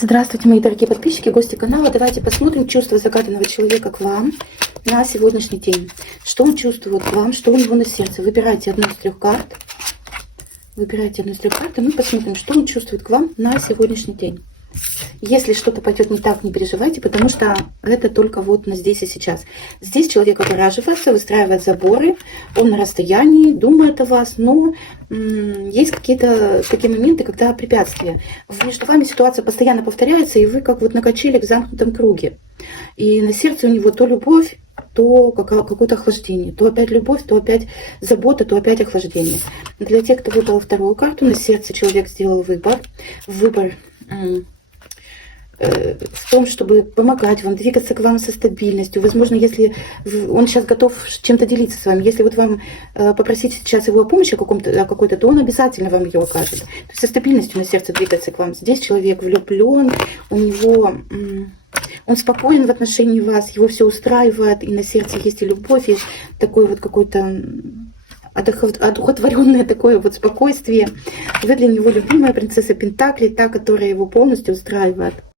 Здравствуйте, мои дорогие подписчики, гости канала. Давайте посмотрим чувства загаданного человека к вам на сегодняшний день. Что он чувствует к вам, что у него на сердце. Выбирайте одну из трех карт. Выбирайте одну из трех карт, и мы посмотрим, что он чувствует к вам на сегодняшний день. Если что-то пойдет не так, не переживайте, потому что это только вот на здесь и сейчас. Здесь человек огораживается, выстраивает заборы, он на расстоянии, думает о вас, но есть какие-то такие моменты, когда препятствия. Между вами ситуация постоянно повторяется, и вы как вот на качелях в замкнутом круге. И на сердце у него то любовь, то какое-то охлаждение. То опять любовь, то опять забота, то опять охлаждение. Для тех, кто выбрал вторую карту, на сердце человек сделал выбор. Выбор в том, чтобы помогать вам, двигаться к вам со стабильностью. Возможно, если он сейчас готов чем-то делиться с вами, если вот вам попросить сейчас его помощи о какой-то, то он обязательно вам ее окажет. То есть со стабильностью на сердце двигаться к вам. Здесь человек влюблен, у него... Он спокоен в отношении вас, его все устраивает, и на сердце есть и любовь, и такой вот какой-то одухотворенное такое вот спокойствие. Вы для него любимая принцесса Пентаклей, та, которая его полностью устраивает.